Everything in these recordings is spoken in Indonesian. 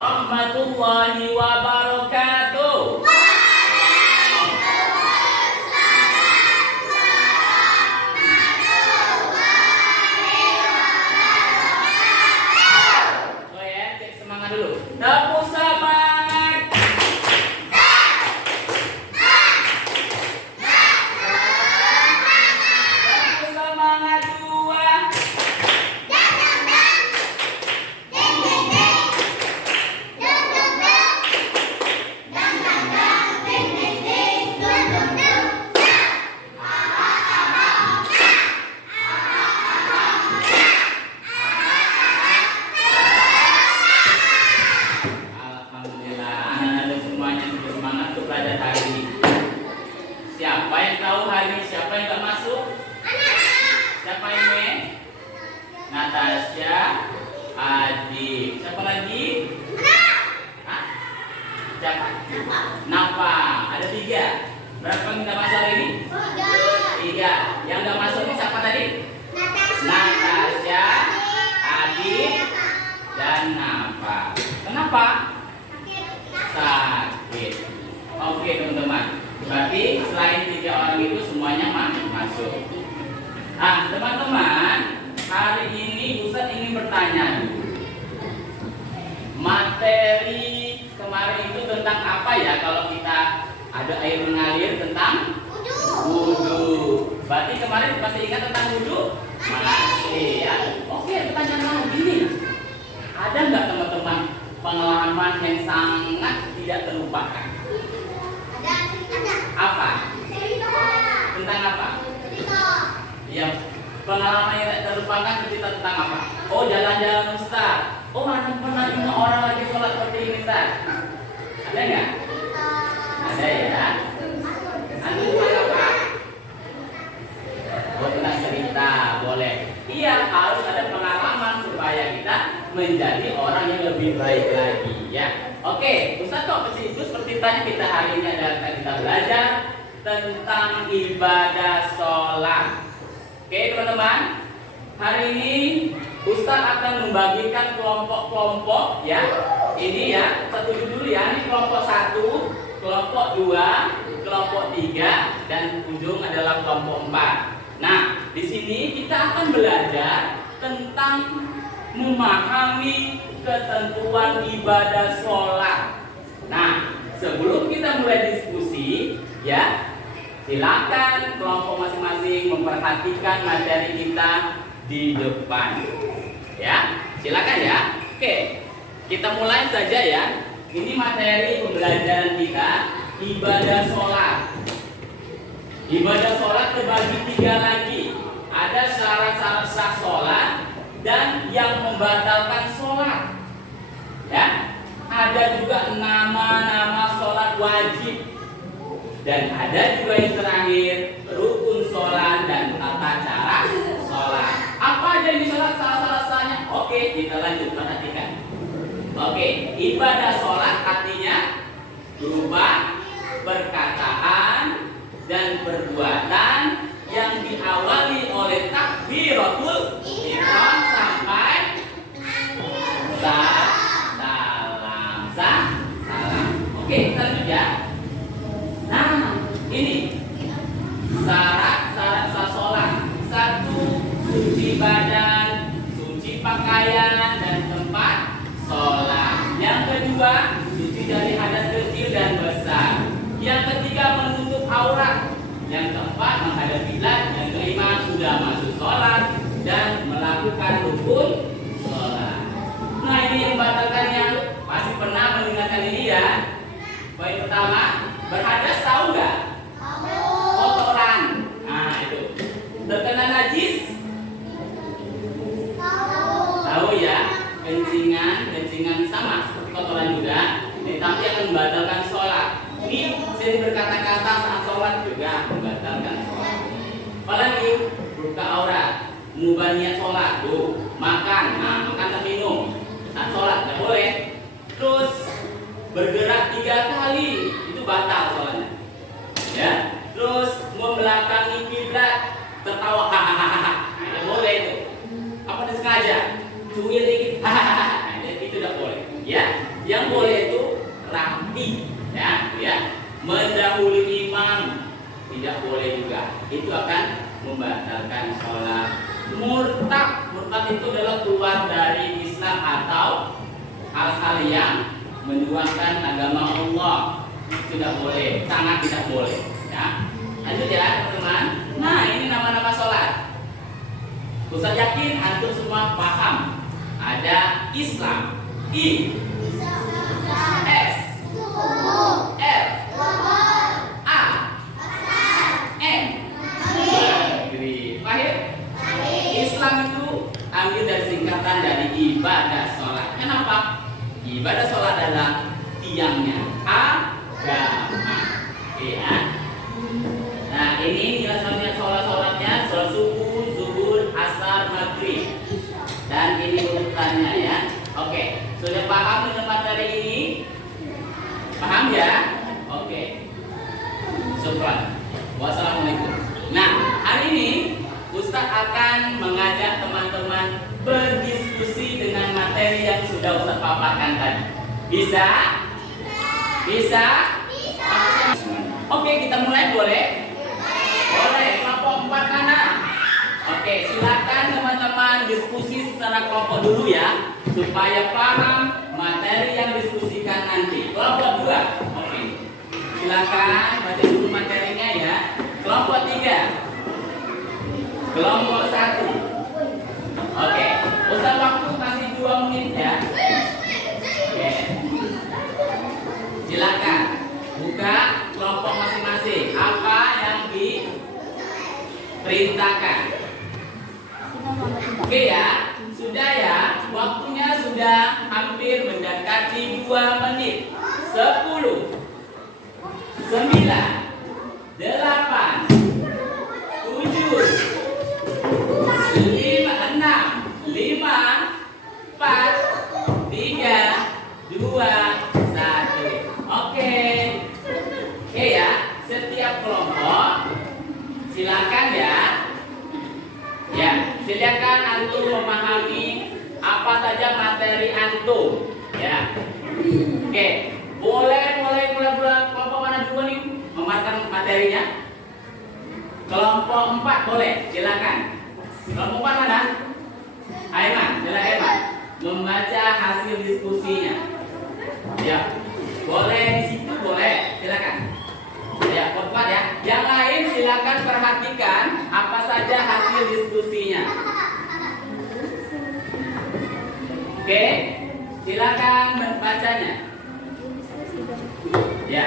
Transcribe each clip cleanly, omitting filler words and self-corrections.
Warahmatullahi wabarakatuh. Oh ya, cek semangat dulu. Tepuk semangat. Tepuk semangat dua. Alhamdulillah, anak-anak semuanya sudah semangat untuk belajar hari ini. Siapa yang tahu hari ini? Siapa yang tak masuk? Siapa ini? Natasha, Adik. Siapa lagi? Hah? Siapa? Nafa. Ada 3. Berapa yang tidak masuk hari ini? 3. Yang tidak masuk ini siapa tadi? Natasha, Adik, dan Nafa. Kenapa? Sakit. Oke teman-teman. Berarti selain 3 orang itu semuanya masuk. Nah teman-teman, hari ini Ustadz ingin bertanya dulu. Materi kemarin itu tentang apa ya? Kalau kita ada air mengalir tentang wudu. Berarti kemarin masih ingat tentang wudu? Masih ya. Oke, pertanyaan lagi nih. Ada nggak teman-teman pengalaman yang sangat tidak terlupakan? Ada. Apa? Tentang apa? Yang pengalaman yang tidak terlupakan cerita tentang apa? Oh, jalan-jalan Ustaz. Oh, mana pernah dengar orang lagi sholat seperti ini Ustaz? Ada nggak? Ada ya. Anu tentang apa? Oh, tentang cerita, boleh. Iya, harus ada pengalaman supaya kita menjadi orang yang lebih baik lagi ya. Oke, Ustaz kok itu seperti tanya kita hari ini adalah kita belajar tentang ibadah sholat. Oke teman-teman, hari ini Ustaz akan membagikan kelompok-kelompok ya. Ini ya, satu dulu ya. Ini kelompok 1, kelompok 2, kelompok 3, dan ujung adalah kelompok 4. Nah, di sini kita akan belajar tentang memahami ketentuan ibadah sholat. Nah, sebelum kita mulai diskusi, ya, silakan kelompok masing-masing memperhatikan materi kita di depan. Ya, silakan ya. Oke, kita mulai saja ya. Ini materi pembelajaran kita, ibadah sholat. Ibadah sholat terbagi 3 lagi. Ada syarat-syarat sah sholat dan yang membatalkan sholat. Ya, ada juga nama-nama sholat wajib. Dan ada juga yang terakhir rukun sholat dan tata cara sholat. Apa aja ini sholat salah-salahnya? Oke, kita lanjut perhatikan. Oke, ibadah sholat artinya berupa perkataan dan perbuatan yang diawali oleh takbiratul ihram sampai salam. Oke, kita lanjut ya. Nah, ini syarat sah sholat. 1, suci badan, suci pakaian dan tempat sholat. Yang kedua, suci dari hadas kecil dan besar. Yang ketiga, menutup aurat. Yang keempat, menghadap kiblat. Yang kelima, sudah masuk sholat dan melakukan rukun sholat. Nah, ini yang membatalkannya. Pasti pernah mendengarkan ini ya. Poin pertama, berhadas tahu nggak? Kotoran. Nah itu. Terkena najis? Tahu ya. Kencingan sama seperti kotoran juga. Tapi akan membatalkan sholat. Ini sering berkata-kata saat sholat juga membatalkan sholat. Apalagi buka aurat, mengubah niat sholat, tuh makan, makan dan minum saat sholat nggak boleh. Terus bergerak 3 kali itu batal sholatnya. Ya. Terus membelakangi kiblat, tertawa hahaha, nggak boleh itu. Apa disengaja? Cuil dikit, hahaha, itu tidak boleh. Ya. Yang boleh itu rapi, ya. Mendahului imam tidak boleh juga. Itu akan membatalkan sholat. Murtad itu adalah keluar dari Islam atau hal-hal yang menduakan agama Allah. Tidak boleh, sangat tidak boleh. Ya, lanjut ya teman-teman. Nah, ini nama-nama sholat. Ustaz yakin antum semua paham. Ada Islam, I, S, R, A, M. Paham? Islam itu ambil dari singkatan dari ibadah sholat. Kenapa? Ibadah sholat adalah tiangnya agama. Ya. Nah, ini jelasnya sholat-sholatnya, sholat subuh, zuhur, asar, maghrib. Dan ini urutannya ya. Oke, sudah paham dengan materi ini? Paham ya? Oke. Syukran. Wassalamualaikum. Nah, hari ini Ustaz akan mengajak teman-teman berdiskusi dengan materi yang sudah Ustaz paparkan tadi. Bisa? Bisa? Oke, kita mulai boleh? Boleh, kelompok 4 mana? Oke, silakan teman-teman diskusi secara kelompok dulu ya, supaya paham materi yang diskusikan nanti. Kelompok 2. Oke. Silakan baca dulu materinya ya. Kelompok 3. Kelompok 1. Oke, Ustaz waktu kasih 2 menit ya. Oke. Silakan buka kelompok masing-masing. Apa yang diperintahkan? Oke ya, sudah ya. Waktunya sudah hampir mendekati 2 menit. 10, 9, 8, 7, 5, 4, 3, 2, 1. Oke ya, setiap kelompok silakan ya. Ya, silakan antum memahami apa saja materi antum. Ya. Oke, boleh kelompok mana dulu nih memarkan materinya? Kelompok 4 boleh, silakan. Kelompok 4 mana? Aiman, silakan Aiman. Membaca hasil diskusinya. Ya. Boleh di situ boleh, silakan. Ya, kelompok 4 ya. Yang lain silakan perhatikan apa saja hasil diskusinya. Oke, silakan membacanya. Ya.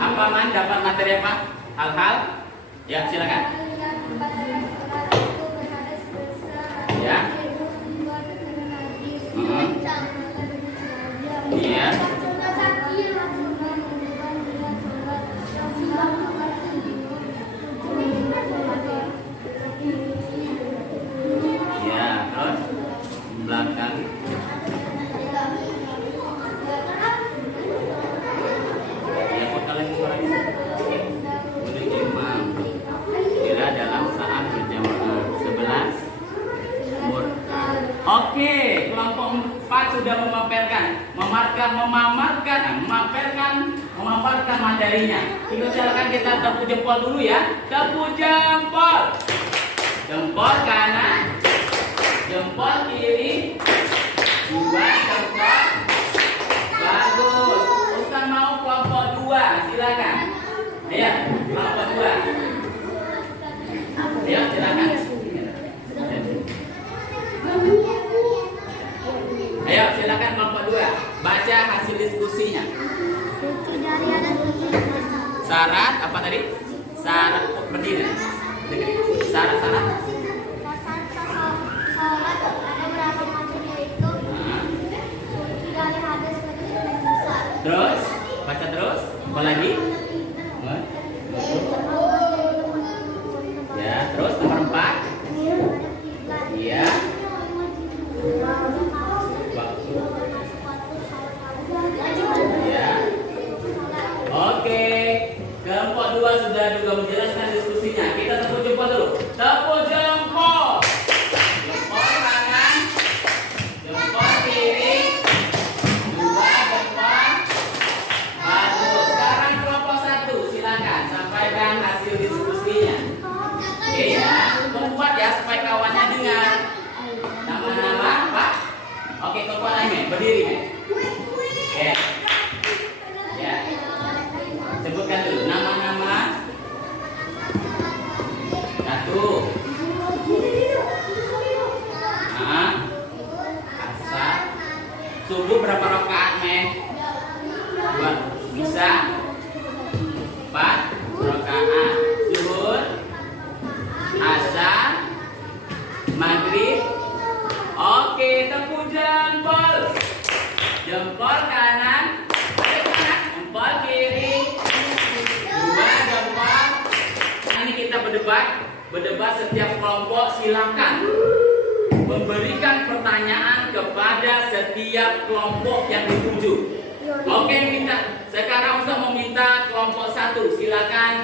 Apa man dapat materi apa? Hal-hal? Ya, silakan. Ya. Iya. Ya, terus belakang. Ya, kalian suaranya. Boleh imam. Kira dalam saat berjamaah 11 Oke, kelompok 4 sudah memaparkan materinya. Silakan kita tepuk jempol dulu ya. Tepuk jempol. Jempol kanan, jempol kiri, 2 jempol. Bagus. Ustaz mau kelompok 2, silakan. Ayo, kelompok 2. Ayo, silakan. Ayo silakan kelompok 2 baca hasil diskusinya. Syarat apa tadi? Syarat berdiri. Syarat. Terus baca terus. Apa lagi? Ya, terus nomor 4. Iya. Ya. Oke. Kelompok 2 sudah juga menjelaskan diskusinya. Kita tepuk jempol dulu. Tepuk jempol. Jempol kanan, jempol kiri, 2 Maghrib. Oke, tepuk jempol. Jempol kanan. Jempol kiri. Dua jempol. Ini kita berdebat setiap kelompok. Silakan memberikan pertanyaan kepada setiap kelompok yang dituju. Oke, sekarang Ustaz meminta kelompok 1. Silakan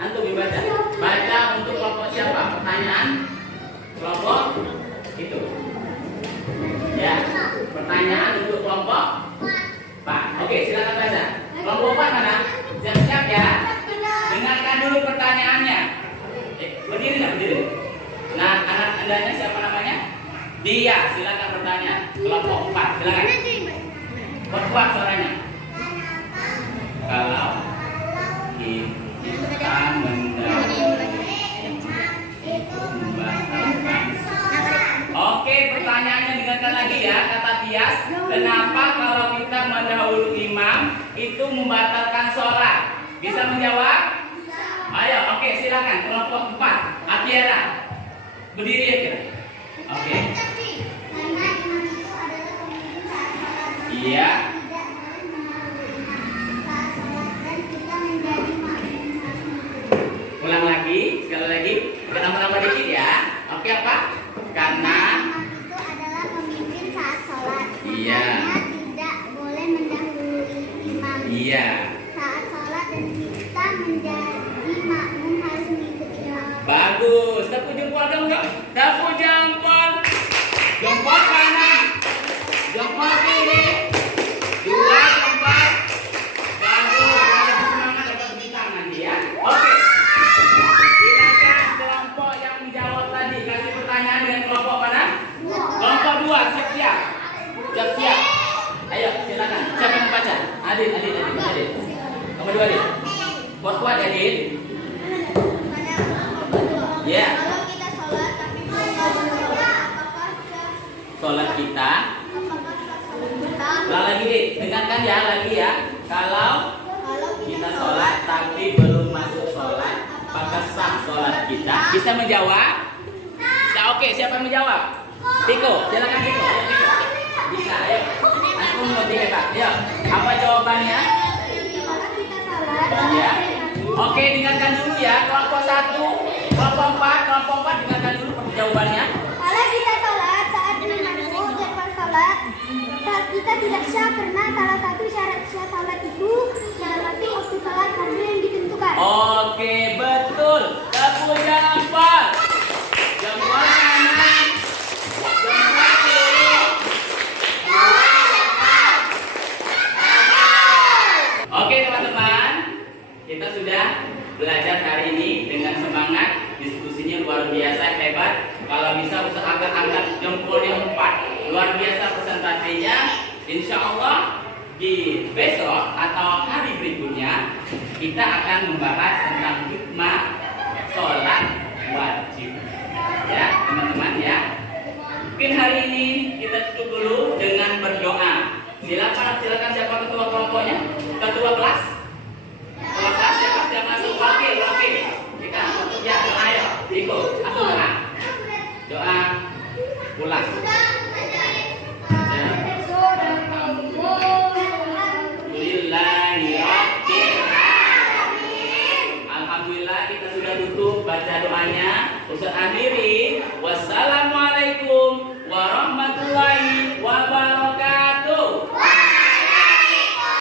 antum membaca. Baca untuk kelompok siapa? Pertanyaan kelompok itu. Ya, pertanyaan untuk kelompok Pak. Oke, silakan baca. Kelompok Pak mana? Siap-siap ya. Dengarkan dulu pertanyaannya. Berdiri nggak berdiri? Nah, anak andanya siapa namanya? Dia. Silakan bertanya. Kelompok 4. Silakan. Kuat suaranya. Kalau kita membatalkan. Oke, pertanyaannya dengarkan lagi ya, kata Tias. Kenapa kalau kita mendahului imam itu membatalkan sholat? Bisa menjawab? Ayo, oke, silakan. Kelompok 4. Akiara. Berdiri ya kira. Oke. Iya. Ulang lagi, sekali lagi. Nambah dikit ya. Oke apa? Karena itu adalah pemimpin saat sholat. Iya. Makanya tidak boleh mendahului imam. Iya. Saat sholat dan kita menjadi makmum harus mengikuti imam. Bagus. Tepuk jempol dong enggak? Tepuk jempol. Jempol kanan. Jempol kiri. Dua jempol. Bagus. Ada semangat dapat beri tangan ya. Oke. Silakan kelompok yang menjawab tadi. Kasih pertanyaan dengan kelompok mana? Kelompok 2. Siap-siap. Siap-siap. Ayo silakan. Siapa yang membaca? Adit. Nomor 2 Adit. Kuat-kuat Adit. Ya. Kalau kita sholat tapi belum sholat, apakah Sholat kita. kita? Ulang lagi Dit. Dengarkan ya lagi ya. Kalau Kalau kita sholat tapi belum masuk sholat, apakah sah sholat kita? Bisa menjawab? Oke, siapa yang menjawab? Tiko, silakan Tiko. Ayo, Tiko. Bisa, ayo. Aku mau tiga Pak. Ayo. Apa jawabannya? kalau kita sholat, Ya. Oke, dengarkan dulu ya. Kelompok 1, kelompok 4 dengarkan dulu jawabannya. kalau kita sholat saat menunggu jadwal sholat, kita tidak sah karena salah satu syarat sah sholat itu melewati waktu sholat fardu yang ditentukan. Oke, betul. Tepuk jempol. Jempol kanan. Jempol kiri. Oke, teman-teman. Kita sudah belajar hari ini dengan semangat. Diskusinya luar biasa hebat. Kalau bisa Ustaz angkat jempolnya 4. Luar biasa presentasinya. Insya Allah di besok atau hari berikutnya kita akan membahas tentang hikmah sholat wajib. Ya, teman-teman ya. Mungkin hari ini kita tutup dulu dengan berdoa. Silakan siapa ketua kelompoknya? Ketua kelas? Ketua kelas siapa yang masuk? Oke. Kita ya doa ya. Ikut. Aku doa. Doa pulang. Alhamdulillah kita sudah tutup baca doanya. Ustaz akhiri. Wassalam.